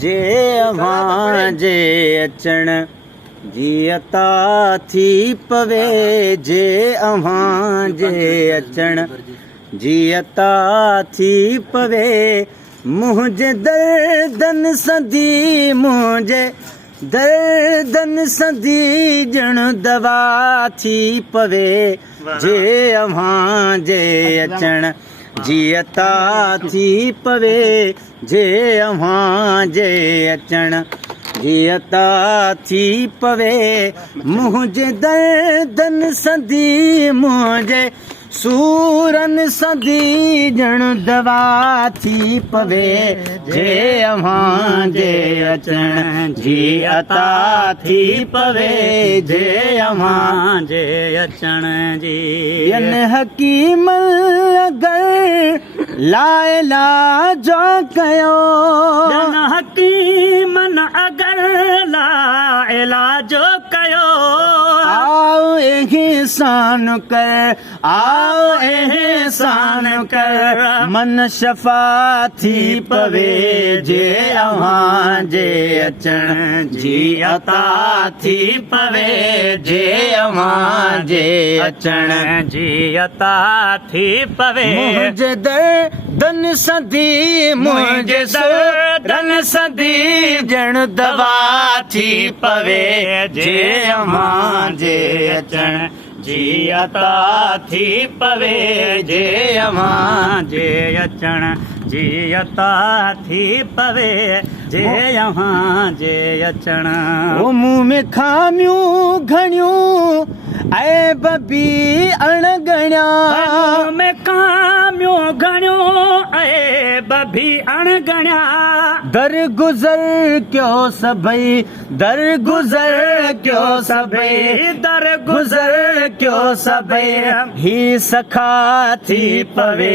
जे अव्हां जे अचण जी अता थी पवे, जे अव्हां जे अचण जी अता थी पवे, मुंहिंजे दर्दन सदी मुंहिंजे दर्दन सदी ॼण दवा थी पवे, जे अव्हां जे अचण जी अता थी पवे, जे अव्हां जे अचण जी अता थी पवे, मुंहिंजे दर्दन सदी मुंहिंजे सूरन सदी ॼण दवा थी पवे, जे अव्हां जे अचण जी अता थी पवे, जे अव्हां जे अचण जी। यन हकीम अगर लाइलाज कयो, यन हकीम अगर लाइलाज कयो, आओ एहसान कर, आओ एहसान कर, मन शफा थी पवे, जे अव्हां जे अचण जी अता थी पवे, जे अव्हां जे अचण जी अता थी पवे, मुंहिंजे दर्दन सदी मुंहिंजे दर्दन सदी ॼण दवा थी पवे, जे अव्हां जे अचण जी अता थी पवे, जे अव्हां जे अचण जी अता थी पवे, जे अव्हां जे अचण। ओ मुंह में खामियूं घणियूं ऐब बि अणगणिया, मुंह में खामियूं घणियूं ऐब बि अणगणिया, दर गुज़र कयो सभई, दर गुज़र कयो सभई, दर गुज़र कयो सभई, ही सखा थी पवे,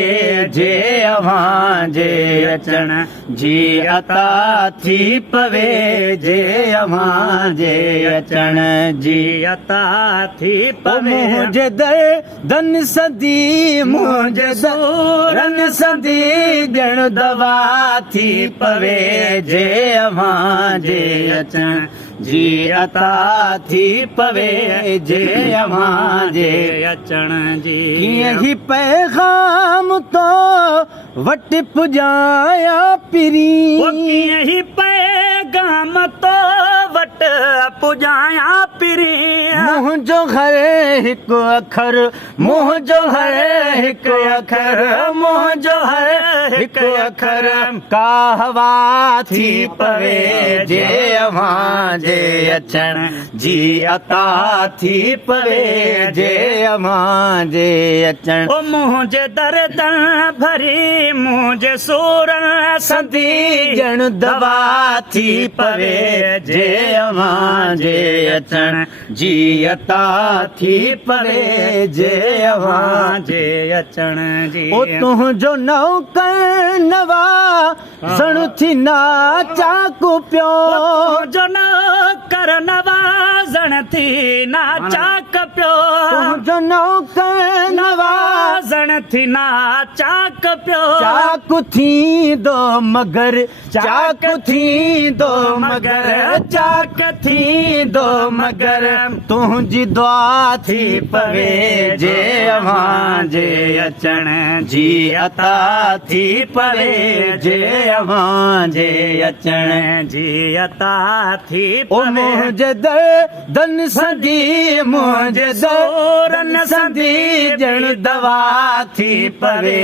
जे अव्हां जे अचण जी अता थी पवे, जे अव्हां जे अचण जी अता थी पवे, मुंहिंजे दर्दन सदी मुंहिंजे सूरन सदी ॼण दवा थी पवे, जे अव्हां जे अचण जी अता थी पवे, जे अव्हां जे अचण जी। कीअं ही पैगाम तो वट पुॼाया पिरी, कीअं ही पैगाम तो वट पुॼाया पिरी, मुंहिंजो हर हिकु अखर, मुंहिंजो हर हिकु अखर, मुंहिंजो हर हिकु अखर का हवा थी पवे, जे अव्हां जे अचण जी अता थी पवे, जे अव्हां जे अचण। ओ मुंहिंजे दर्दन भरी मुंहिंजे सूरन सदी ॼण दवा थी पवे, जे अव्हां जे अचण जी अता थी पवे, जे अव्हां जे अचण जी। ओ तुंहिंजो नौकर नवा सण थी नाचा को पियो, तुंहिंजो नौकर नवा सण थी नाचा कपियो, तुंहिंजो नौकर नवा सण थी नाचा कपियो, चाक थींदो मगर, चाक थींदो मगर, चाक थींदो मगर, तुंहिंजी दुआ थी पवे, जे अव्हां जे अचण जी अता थी पवे, जे अव्हां जे अचण जी अता थी पवे, मुंहिंजे दर्दन सदी मुंहिंजे सूरन सदी ॼण दवा थी पवे,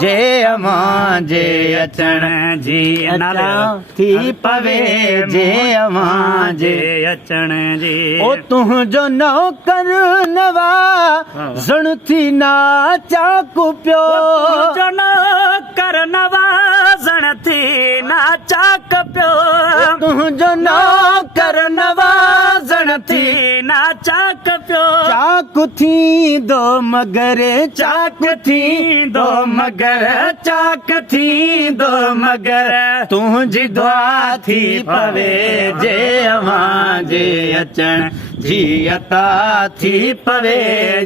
जे अव्हां जे अचण जी अता थी पवे, जे अव्हां जे अचण जी। ओ तुंहिंजो नौकर नवा सण थी नाचा को पियो, तुंहिंजो नौकर नवा सण थी नाचा कपियो, तुंहिंजो नौकर नवा सण थी नाचा कपियो, चाक थींदो मगर, चाक थींदो मगर, चाक थींदो मगर, तुंहिंजी दुआ थी पवे, जे अव्हां जे अचण जी अता थी पवे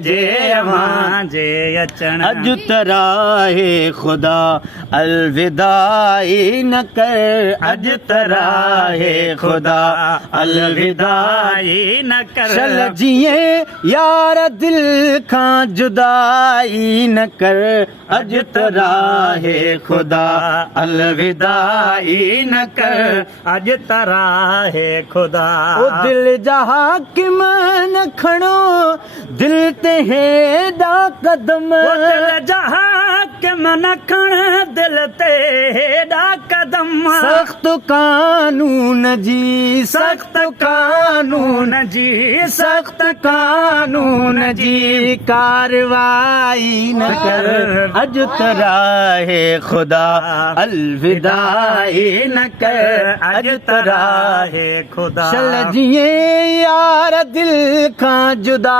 जे अवां जे अचण अॼु तराहे ख़ुदा अलविदाई न कर अॼु तराहे ख़ुदा अलविदाई न कर चल जीअं यार दिल खां जुदाई न कर अॼु तराहे ख़ुदा अलविदाई न कर अॼु तराहे ख़ुदा ओ दिल जा हाकिम न खणो दिल ते हेॾा कदम दिल जहाँ के मन खण दिल ते हेॾा कदम सख्त कानून जी सख्त कानून जी सख्त कानून जी कारवाई न कर अॼु तराहे ख़ुदा अलविदाई न कर अॼु तराहे ख़ुदा चल जीअं यार दिल खां जुदा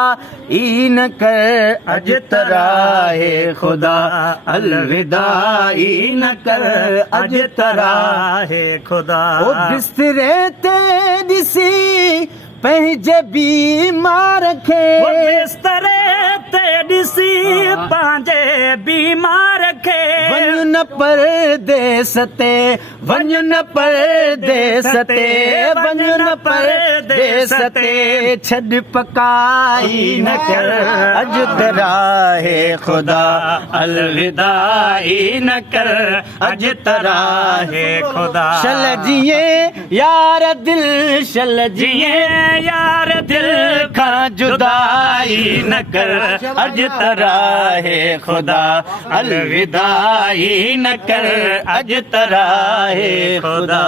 ई न कर अॼु तराहे ख़ुदा अलविदाई न कर अॼु तराहे ख़ुदा ओ बिस्तरे ते ॾिसी पंहिंजे बीमार खे बिस्तरे ते ॾिसी पंहिंजे बीमार खे वञ न परदेस ते वञ न परदेस ते वञ न परदेस ते छॾ पकाई न कर अॼु तराहे ख़ुदा अलविदाई न कर अॼु तराहे ख़ुदा चल जीअं यार दिल चल जीअं यार दिल खां जुदाई न कर अॼु तराहे ख़ुदा अलविदाई न कर अॼु तराहे ख़ुदा